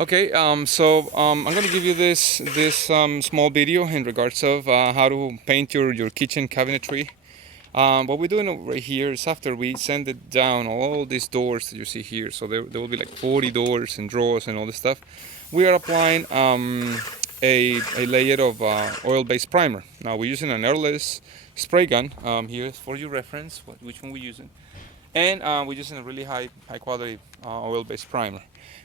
Okay, I'm gonna give you this small video in regards of how to paint your kitchen cabinetry. What we're doing over here is after we sand it down all these doors that you see here, so there will be like 40 doors and drawers and all this stuff. We are applying a layer of oil-based primer. Now we're using an airless spray gun. Here is for your reference, which one we're using, and we're using a really high quality oil-based primer.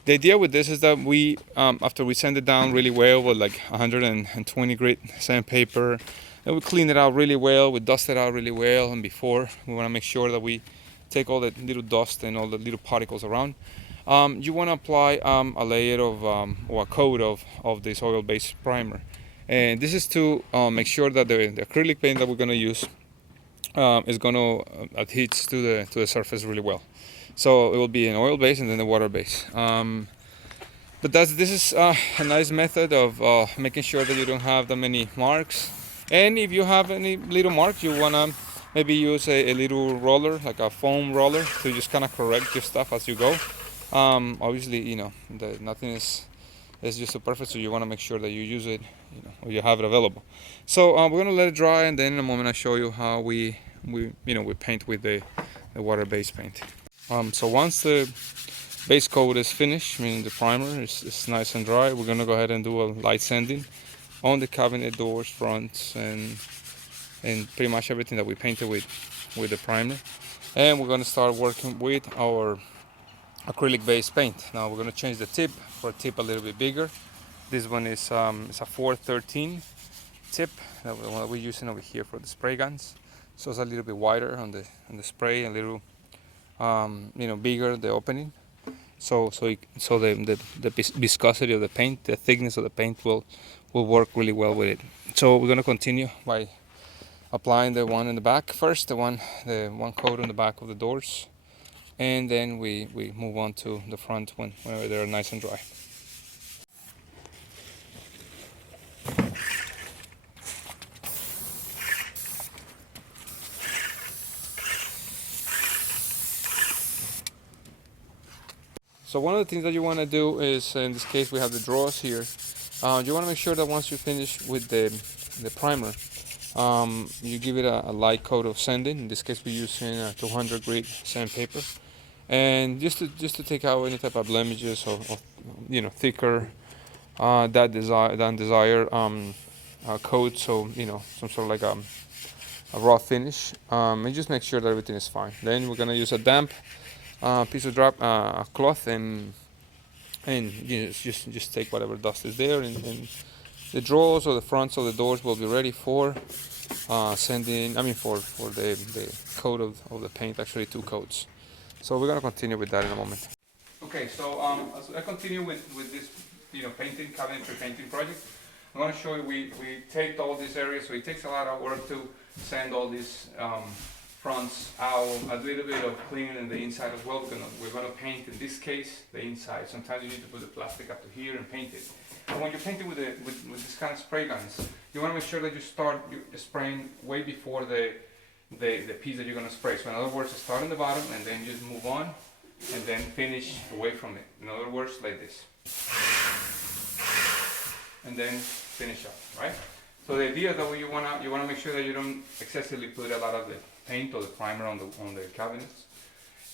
The idea with this is that we after we sand it down really well with like 120 grit sandpaper, and we clean it out really well, we dust it out really well, and before we want to make sure that we take all the little dust and all the little particles around. You want to apply a layer of or a coat of this oil-based primer, and this is to make sure that the acrylic paint that we're going to use is going to adhere to the surface really well. So it will be an oil base and then a water base. But this is a nice method of making sure that you don't have that many marks. And if you have any little marks, you wanna maybe use a little roller, like a foam roller, to just kind of correct your stuff as you go. Obviously, nothing is just so perfect, so you want to make sure that you use it, or you have it available. So we're gonna let it dry, and then in a moment I'll show you how we paint with the water-based paint. So once the base coat is finished, meaning the primer is nice and dry, we're gonna go ahead and do a light sanding on the cabinet doors, fronts, and pretty much everything that we painted with the primer. And we're gonna start working with our acrylic based paint. Now we're gonna change the tip for a tip a little bit bigger. This one is it's a 413 tip, that we're using over here for the spray guns. So it's a little bit wider on the spray, a little bigger the opening. So the viscosity of the paint, the thickness of the paint will work really well with it. So we're gonna continue by applying the one in the back first, the one coat on the back of the doors, and then we move on to the front whenever they're nice and dry. So one of the things that you want to do is, in this case we have the drawers here, you want to make sure that once you finish with the primer, you give it a light coat of sanding. In this case we're using 200 grit sandpaper, and just to take out any type of blemishes or thicker that desired coat, so some sort of like a raw finish, and just make sure that everything is fine. Then we're gonna use a damp piece of cloth, and just take whatever dust is there, and the drawers or the fronts of the doors will be ready for sanding. I mean for the coat of the paint, actually 2 coats. So we're gonna continue with that in a moment. Okay, so as I continue with this painting, cabinetry painting project, I'm gonna show you we taped all these areas, so it takes a lot of work to sand all these fronts out, a little bit of cleaning in the inside as well. We're gonna paint, in this case, the inside. Sometimes you need to put the plastic up to here and paint it. And when you're painting with this kind of spray guns, you wanna make sure that you start spraying way before the piece that you're gonna spray. So in other words, start on the bottom and then just move on, and then finish away from it. In other words, like this. And then finish up, right? So the idea is that you wanna make sure that you don't excessively put a lot of the paint or the primer on the cabinets,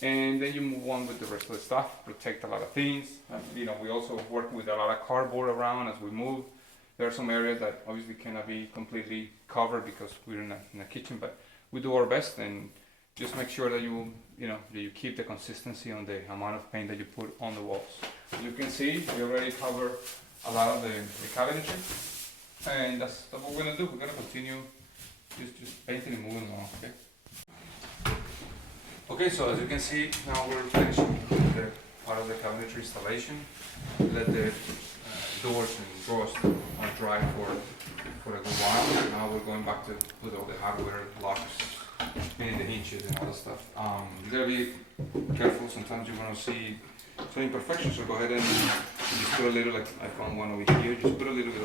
and then you move on with the rest of the stuff. Protect a lot of things. We also work with a lot of cardboard around as we move. There are some areas that obviously cannot be completely covered because we're in a kitchen, but we do our best, and just make sure that you keep the consistency on the amount of paint that you put on the walls. As you can see, we already covered a lot of the cabinetry, and that's what we're gonna do. We're gonna continue just painting and moving along. Okay, so as you can see, now we're finishing with the part of the cabinetry installation. Let the doors and drawers dry for a good while. Now we're going back to put all the hardware, locks, and the hinges and all that stuff. You gotta be careful. Sometimes you're gonna see some imperfections, so go ahead and just put a little, like I found one over here, just put a little bit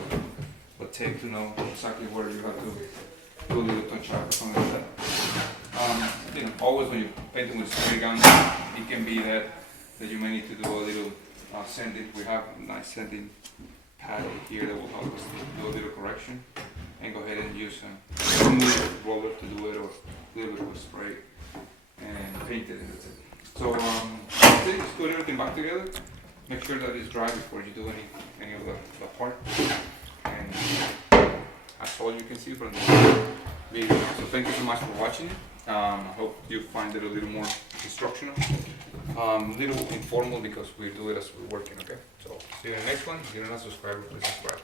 of tape to know exactly where you have to do a little touch up or something like that. Always when you're painting with spray guns, it can be that you may need to do a little sanding. We have a nice sanding pad here that will help us to do a little correction, and go ahead and use a smooth roller to do it, or a little bit of a spray and paint it, and that's it. So that's it. Just put everything back together. Make sure that it's dry before you do any of the part. And that's all you can see from the video. So thank you so much for watching. I hope you find it a little more instructional, a little informal, because we do it as we're working. Okay. So see you in the next one. If you're not subscribed, please subscribe.